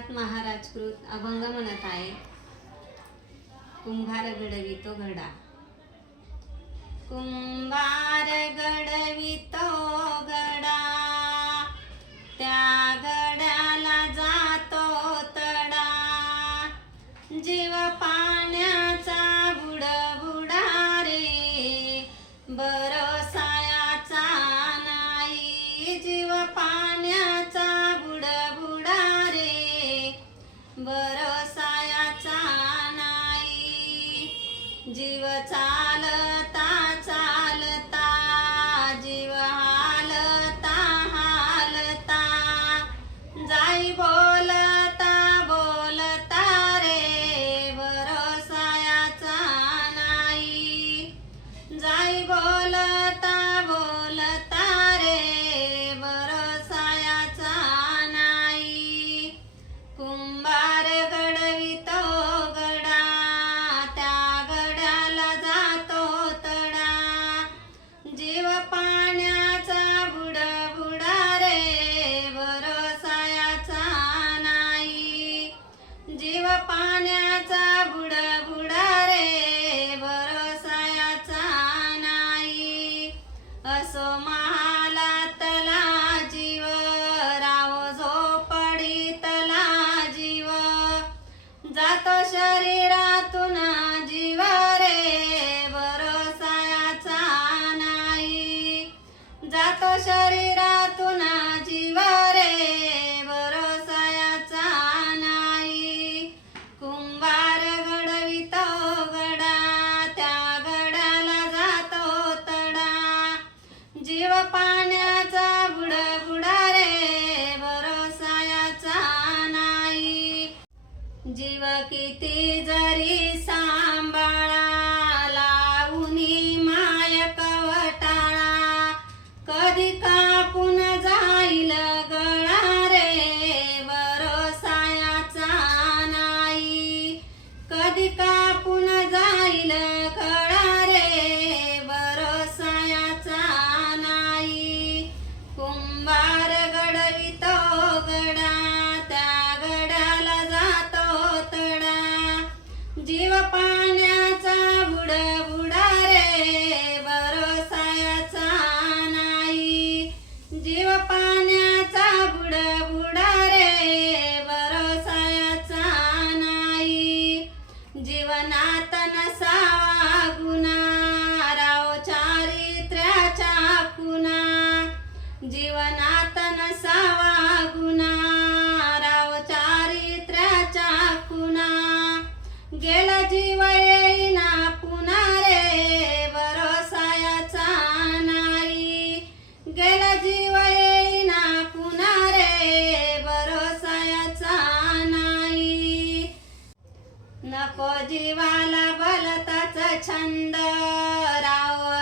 नाथ महाराजकृत अभंग म्हणत आहे कुंभार घडवितो घडा. कुंभार घडवितो त्या गड्याला जातो तडा. जीव पाण्याचा बुडबुडा रे बरसायाचा नाही. जीव पाण्या जीव पाण्याचा बुड जीव पाण्याचा बुड बुडा रे भरोसायाचा नाही. जीव किती जरी सा नको जीवाला बलताचा छंद. राव